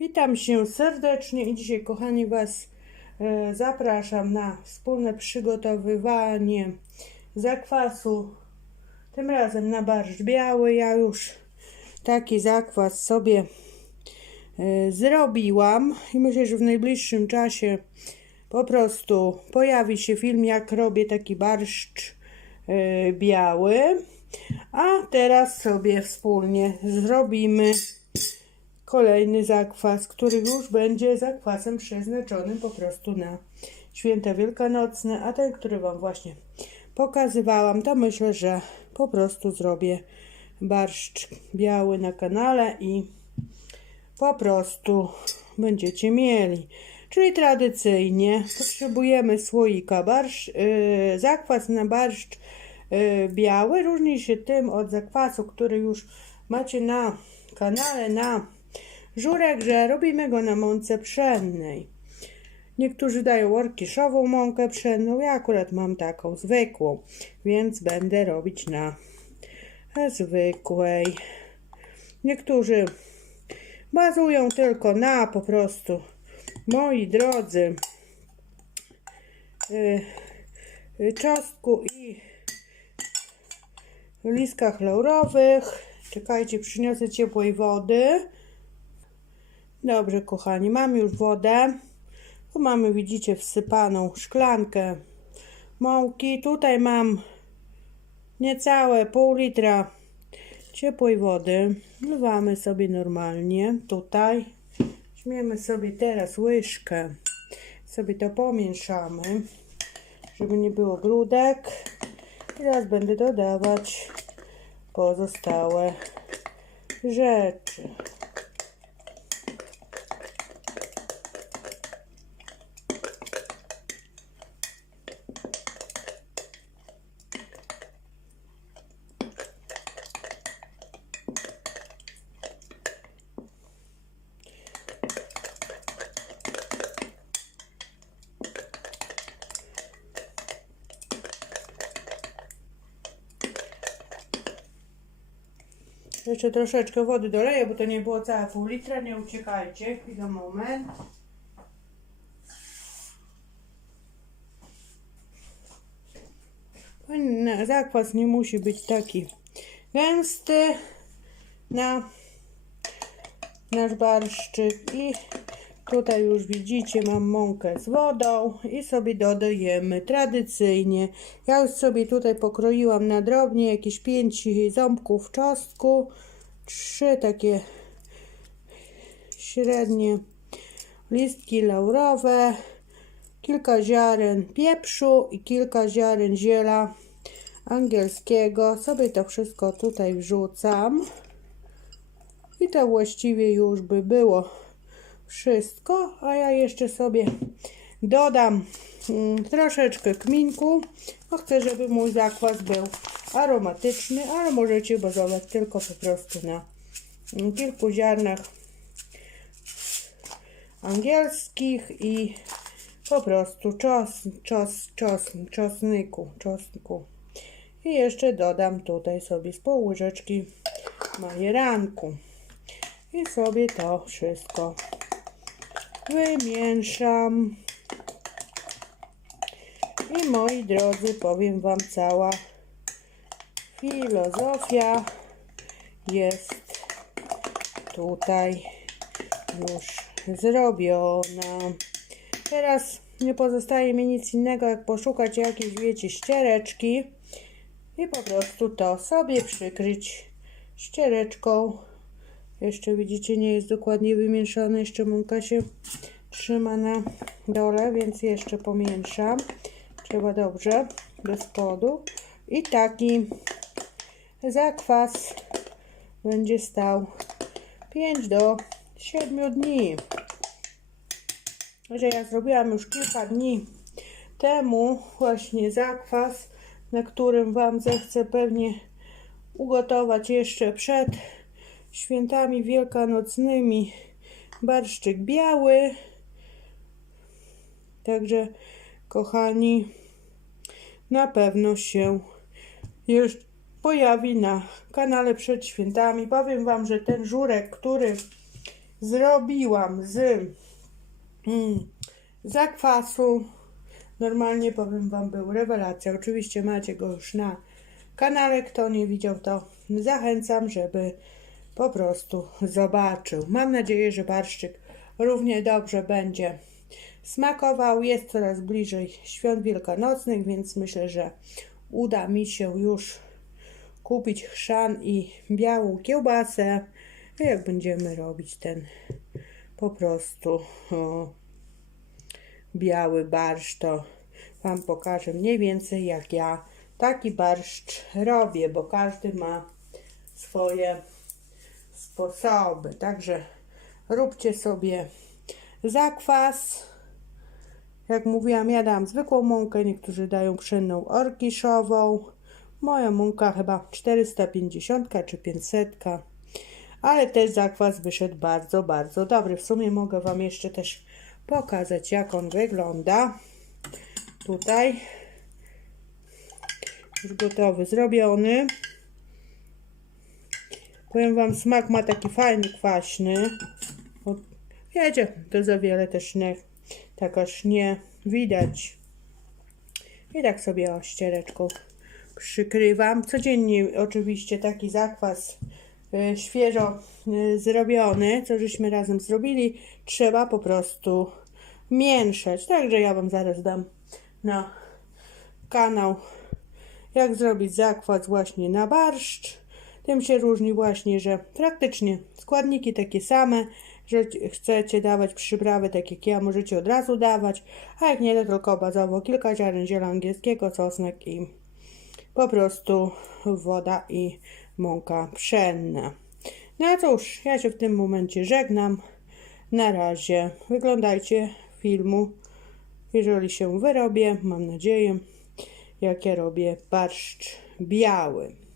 Witam się serdecznie i dzisiaj, kochani, Was e, zapraszam na wspólne przygotowywanie zakwasu. Tym razem na barszcz biały. Ja już taki zakwas sobie e, zrobiłam i myślę, że w najbliższym czasie po prostu pojawi się film, jak robię taki barszcz e, biały. A teraz sobie wspólnie zrobimy kolejny zakwas, który już będzie zakwasem przeznaczonym po prostu na święta wielkanocne, a ten, który Wam właśnie pokazywałam, to myślę, że po prostu zrobię barszcz biały na kanale i po prostu będziecie mieli. Czyli tradycyjnie potrzebujemy słoika barszcz, yy, zakwas na barszcz yy, biały różni się tym od zakwasu, który już macie na kanale na żurek, że robimy go na mące pszennej. Niektórzy dają orkiszową mąkę pszenną, ja akurat mam taką zwykłą, więc będę robić na zwykłej. Niektórzy bazują tylko na po prostu, moi drodzy, y, y, czosnku i liskach laurowych. Czekajcie, przyniosę ciepłej wody. Dobrze, kochani, mam już wodę. Tu mamy, widzicie, wsypaną szklankę mąki. Tutaj mam niecałe pół litra ciepłej wody. Wlewamy sobie normalnie tutaj. Weźmiemy sobie teraz łyżkę. Sobie to pomieszamy, żeby nie było grudek. Teraz będę dodawać pozostałe rzeczy. Jeszcze troszeczkę wody doleję, bo to nie było całe pół litra. Nie uciekajcie. Chwilę, moment. Zakwas nie musi być taki gęsty na nasz barszczyk i tutaj już widzicie mam mąkę z wodą i sobie dodajemy tradycyjnie. Ja już sobie tutaj pokroiłam na drobnie jakieś 5 ząbków czosnku. Trzy takie średnie listki laurowe kilka ziaren pieprzu i kilka ziaren ziela angielskiego. Sobie to wszystko tutaj wrzucam. I to właściwie już by było wszystko, a ja jeszcze sobie dodam mm, troszeczkę kminku, bo chcę, żeby mój zakwas był aromatyczny, ale możecie bazować tylko po prostu na mm, kilku ziarnach angielskich i po prostu czos, czos, czos, czosnku, czosnku. I jeszcze dodam tutaj sobie z pół łyżeczki majeranku. I sobie to wszystko wymieszam. I moi drodzy, powiem Wam, cała filozofia jest tutaj już zrobiona. Teraz nie pozostaje mi nic innego, jak poszukać jakiejś, wiecie, ściereczki i po prostu to sobie przykryć ściereczką. Jeszcze widzicie, nie jest dokładnie wymieszane, jeszcze mąka się trzyma na dole, więc jeszcze pomieszam. Trzeba dobrze do spodu. I taki zakwas będzie stał 5 do 7 dni. Że ja zrobiłam już kilka dni temu właśnie zakwas, na którym Wam zechcę pewnie ugotować jeszcze przed świętami wielkanocnymi barszczyk biały. Także, kochani, na pewno się już pojawi na kanale przed świętami. Powiem Wam, że ten żurek, który zrobiłam z mm, zakwasu. Normalnie powiem Wam, był rewelacja. Oczywiście macie go już na kanale. Kto nie widział, to zachęcam, żeby po prostu zobaczył. Mam nadzieję, że barszczyk równie dobrze będzie smakował. Jest coraz bliżej świąt wielkanocnych, więc myślę, że uda mi się już kupić chrzan i białą kiełbasę. Jak będziemy robić ten po prostu o, biały barszcz, to Wam pokażę mniej więcej jak ja taki barszcz robię, bo każdy ma swoje sposoby. Także róbcie sobie zakwas. Jak mówiłam, ja dam zwykłą mąkę, niektórzy dają pszenną orkiszową. Moja mąka chyba 450 czy 500. Ale też zakwas wyszedł bardzo, bardzo dobry. W sumie mogę Wam jeszcze też pokazać, jak on wygląda. Tutaj już gotowy, zrobiony. Powiem Wam, smak ma taki fajny, kwaśny. O, wiecie, to za wiele też nie, tak aż nie widać. I tak sobie ściereczką przykrywam. Codziennie oczywiście taki zakwas y, świeżo y, zrobiony, co żeśmy razem zrobili, trzeba po prostu mieszać. Także ja Wam zaraz dam na kanał, jak zrobić zakwas właśnie na barszcz. Tym się różni właśnie, że praktycznie składniki takie same, że chcecie dawać przyprawy tak jak ja, możecie od razu dawać, a jak nie, to tylko bazowo kilka ziaren ziela angielskiego, czosnek i po prostu woda i mąka pszenna. No cóż, ja się w tym momencie żegnam. Na razie. Wyglądajcie filmu, jeżeli się wyrobię, mam nadzieję, jak ja robię barszcz biały.